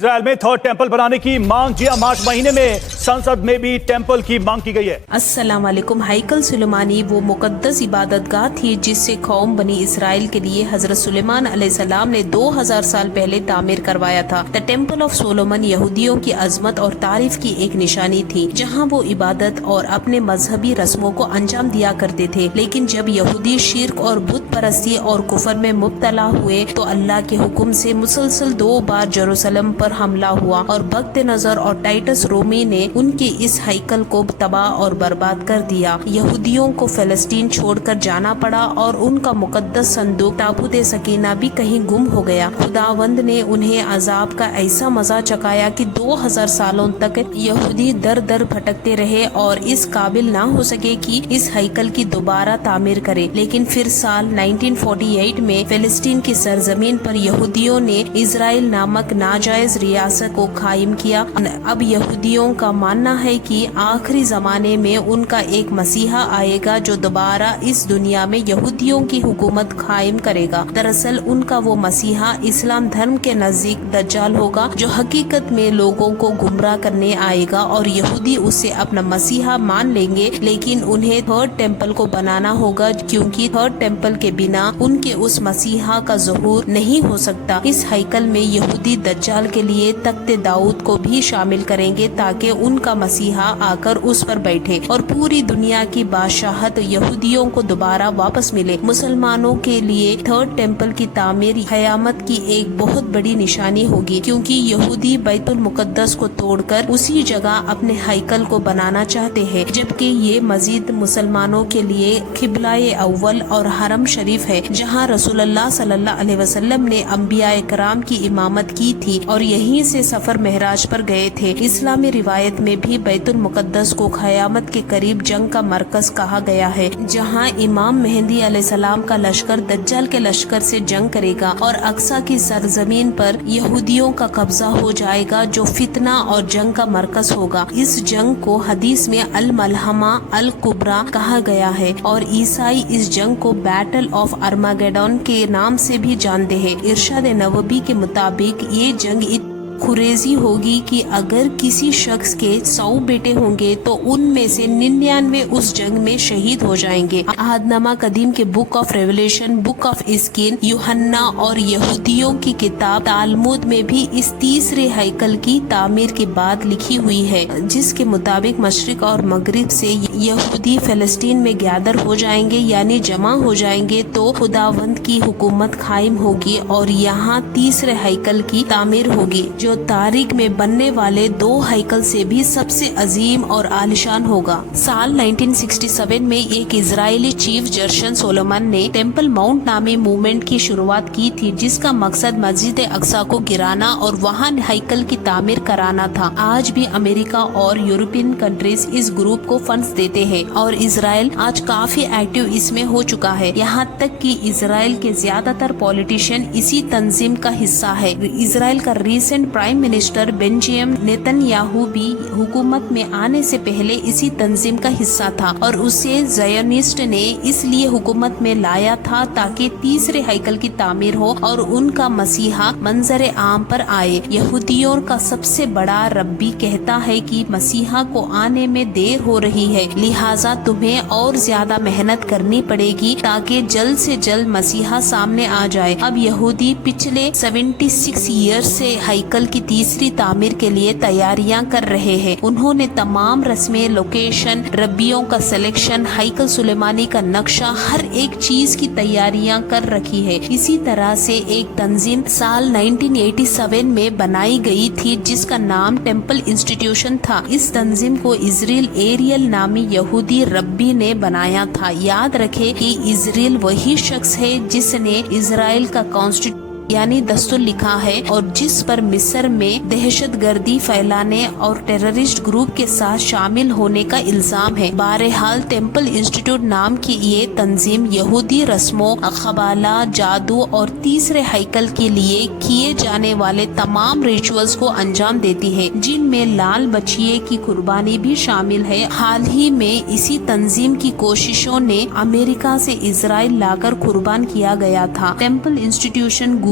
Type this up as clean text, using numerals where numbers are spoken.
اسرائیل میں third temple بنانے کی مانگ جی مارچ مہینے میں سنسد میں بھی ٹیمپل کی مانگ کی گئی ہے۔ السلام علیکم۔ ہیکل سلیمانی وہ مقدس عبادت گاہ تھی جس سے قوم بنی اسرائیل کے لیے حضرت سلیمان علیہ السلام نے 2000 سال پہلے تعمیر کروایا تھا۔ دا ٹیمپل آف سولومن یہودیوں کی عظمت اور تعریف کی ایک نشانی تھی، جہاں وہ عبادت اور اپنے مذہبی رسموں کو انجام دیا کرتے تھے۔ لیکن جب یہودی شرک اور بت پرستی اور کفر میں مبتلا ہوئے تو اللہ کے حکم سے مسلسل 2 بار یروشلم پر حملہ ہوا اور بغت نظر اور ٹائٹس رومی نے ان کے اس ہیکل کو تباہ اور برباد کر دیا۔ یہودیوں کو فلسطین چھوڑ کر جانا پڑا اور ان کا مقدس صندوق تابوت سکینہ بھی کہیں گم ہو گیا۔ خداوند نے انہیں عذاب کا ایسا مزہ چکایا کہ 2000 سالوں تک یہودی در در بھٹکتے رہے اور اس قابل نہ ہو سکے کہ اس ہیکل کی دوبارہ تعمیر کرے۔ لیکن پھر سال 1948 میں فلسطین کی سرزمین پر یہودیوں نے اسرائیل نامک ناجائز ریاست کو قائم کیا۔ اب یہودیوں کا ماننا ہے کہ آخری زمانے میں ان کا ایک مسیحا آئے گا جو دوبارہ اس دنیا میں یہودیوں کی حکومت قائم کرے گا۔ دراصل ان کا وہ مسیحا اسلام دھرم کے نزدیک دجال ہوگا جو حقیقت میں لوگوں کو گمراہ کرنے آئے گا، اور یہودی اسے اپنا مسیحا مان لیں گے، لیکن انہیں تھرڈ ٹیمپل کو بنانا ہوگا کیونکہ تھرڈ ٹیمپل کے بنا ان کے اس مسیحا کا ظہور نہیں ہو سکتا۔ اس ہیکل میں یہودی دجال کے لیے تخت داؤد کو بھی شامل کریں گے تاکہ ان کا مسیحا آ کر اس پر بیٹھے اور پوری دنیا کی بادشاہت یہودیوں کو دوبارہ واپس ملے۔ مسلمانوں کے لیے تھرڈ ٹیمپل کی تعمیر قیامت کی ایک بہت بڑی نشانی ہوگی، کیونکہ یہودی بیت المقدس کو توڑ کر اسی جگہ اپنے ہیکل کو بنانا چاہتے ہیں، جبکہ یہ مزید مسلمانوں کے لیے قبلہ اول اور حرم شریف ہے، جہاں رسول اللہ صلی اللہ علیہ وسلم نے انبیاء کرام کی امامت کی تھی اور یہیں سے سفر معراج پر گئے تھے۔ اسلامی روایت میں بھی بیت المقدس کو قیامت کے قریب جنگ کا مرکز کہا گیا ہے، جہاں امام مہدی علیہ السلام کا لشکر دجال کے لشکر سے جنگ کرے گا اور اقصی کی سرزمین پر یہودیوں کا قبضہ ہو جائے گا جو فتنہ اور جنگ کا مرکز ہوگا۔ اس جنگ کو حدیث میں الملحمہ الکبریٰ کہا گیا ہے اور عیسائی اس جنگ کو بیٹل آف ارماگیڈون کے نام سے بھی جانتے ہیں۔ ارشاد نبوی کے مطابق یہ جنگ خریزی ہوگی کہ اگر کسی شخص کے 100 بیٹے ہوں گے تو ان میں سے 99 اس جنگ میں شہید ہو جائیں گے۔ عہد نامہ قدیم کے book of revelation, book of اسکین، یوحنا اور یہودیوں کی کتاب تالمود میں بھی اس تیسرے ہیکل کی تعمیر کی بات لکھی ہوئی ہے، جس کے مطابق مشرق اور مغرب سے یہودی فلسطین میں گیدر ہو جائیں گے، یعنی جمع ہو جائیں گے، تو خداوند کی حکومت قائم ہوگی اور یہاں تیسرے ہیکل کی تعمیر ہوگی جو تاریخ میں بننے والے 2 ہیکل سے بھی سب سے عظیم اور عالیشان ہوگا۔ سال 1967 میں ایک اسرائیلی چیف جرشن سولومن نے ٹیمپل ماؤنٹ نامی موومنٹ کی شروعات کی تھی، جس کا مقصد مسجد اقصی کو گرانا اور وہاں ہیکل کی تعمیر کرانا تھا۔ آج بھی امریکہ اور یورپین کنٹریز اس گروپ کو فنڈز دیتے ہیں اور اسرائیل آج کافی ایکٹیو اس میں ہو چکا ہے، یہاں تک کہ اسرائیل کے زیادہ تر پولیٹیشین اسی تنظیم کا حصہ ہے۔ اسرائیل کا recent prime minister Benjamin Nitin Yahoo بھی حکومت میں آنے سے پہلے اسی تنظیم کا حصہ تھا اور اسے زیونسٹ نے اس لیے حکومت میں لایا تھا تاکہ تیسرے ہیکل کی تعمیر ہو اور ان کا مسیحا منظر عام پر آئے۔ یہودیوں کا سب سے بڑا ربی کہتا ہے کہ مسیحا کو آنے میں دیر ہو رہی ہے، لہٰذا تمہیں اور زیادہ محنت کرنی پڑے گی تاکہ جلد سے جلد مسیحا سامنے آ جائے۔ اب یہودی پچھلے 76 ایئر سے ہیکل کی تیسری تعمیر کے لیے تیاریاں کر رہے ہیں۔ انہوں نے تمام رسمیں، لوکیشن، ربیوں کا سلیکشن، ہیکل سلیمانی کا نقشہ، ہر ایک چیز کی تیاریاں کر رکھی ہے۔ اسی طرح سے ایک تنظیم سال 1987 میں بنائی گئی تھی جس کا نام ٹیمپل انسٹیٹیوشن تھا۔ اس تنظیم کو اسرائیل ایریل نامی یہودی ربی نے بنایا تھا۔ یاد رکھے کہ اسرائیل وہی شخص ہے جس نے اسرائیل کا کانسٹیٹیوشن یعنی دستور لکھا ہے اور جس پر مصر میں دہشت گردی پھیلانے اور ٹیررسٹ گروپ کے ساتھ شامل ہونے کا الزام ہے۔ بہرحال ٹیمپل انسٹیٹیوٹ نام کی یہ تنظیم یہودی رسموں، قبالہ، جادو اور تیسرے ہیکل کے لیے کیے جانے والے تمام ریچولز کو انجام دیتی ہے، جن میں لال بچیے کی قربانی بھی شامل ہے۔ حال ہی میں اسی تنظیم کی کوششوں نے امریکہ سے اسرائیل لا کر قربان کیا گیا تھا۔ Temple institution